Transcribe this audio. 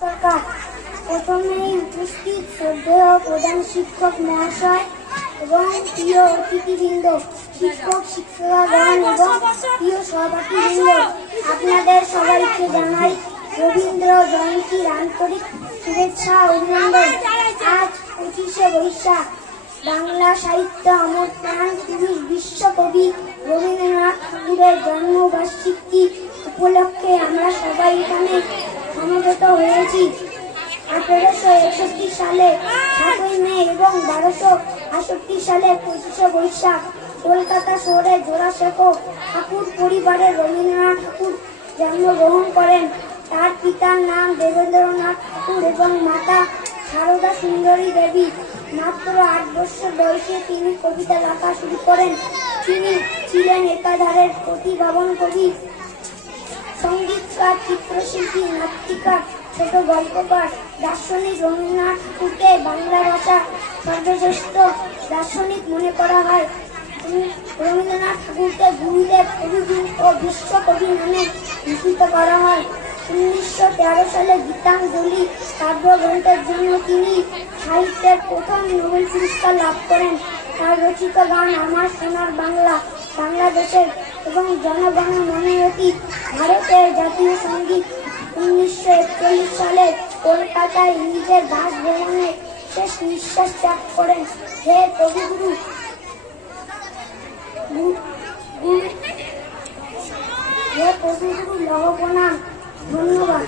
সরকার প্রথমেই উপস্থিত শ্রদ্ধেয় প্রধান শিক্ষক মহাশয় এবং প্রিয় অতিথিবৃন্দ, শিক্ষক শিক্ষিকাগণ এবং প্রিয় সহপাঠীবৃন্দ, আপনাদের সবাইকে জানাই রবীন্দ্র জয়ন্তীর আন্তরিক শুভেচ্ছা ও অভিনন্দন। আজ 25শে বৈশাখ বাংলা সাহিত্য অমর প্রাণ পুরুষ বিশ্বকবি রবীন্দ্রনাথ ঠাকুরের জন্মবার্ষিকী উপলক্ষে আমরা সবাই এখানে সমবেত হয়েছি। 1861 সালে 7ই মে এবং 1268 সালে 25শে বৈশাখ কলকাতা শহরে জোড়াসাঁকো ঠাকুর পরিবারে রবীন্দ্রনাথ ঠাকুর জন্মগ্রহণ করেন। তার পিতার নাম দেবেন্দ্রনাথ ঠাকুর এবং মাতা সারদা সুন্দরী দেবী। মাত্র 8 বছর বয়সে তিনি কবিতা লেখা শুরু করেন। তিনি ছিলেন একাধারের প্রতিভাবান কবি, সঙ্গীতকার, চিত্রশিল্পী, নাট্যকার, ছোট গল্পকার। দার্শনিক রবীন্দ্রনাথ ঠাকুরকে বাংলা ভাষা সর্বশ্রেষ্ঠ দার্শনিক মনে করা হয়। রবীন্দ্রনাথ ঠাকুরকে গুরুদেব, কবিগুরু ও বিশ্বকবি নামে ভূষিত করা হয়। 1913 সালে গীতাঞ্জলি কাব্যগ্রন্থের জন্য তিনি সাহিত্যের প্রথম নোবেল পুরস্কার লাভ করেন। তার রচিত গান আমার সোনার বাংলা বাংলাদেশের এবং জনগণ মনের অতীত ভারতের জাতীয় সঙ্গীত। 1941 সালে কলকাতায় নিজের বাসভবনে শেষ নিঃশ্বাস ত্যাগ করেন। হে কবিগুরু, লৌহ প্রণাম। ধন্যবাদ।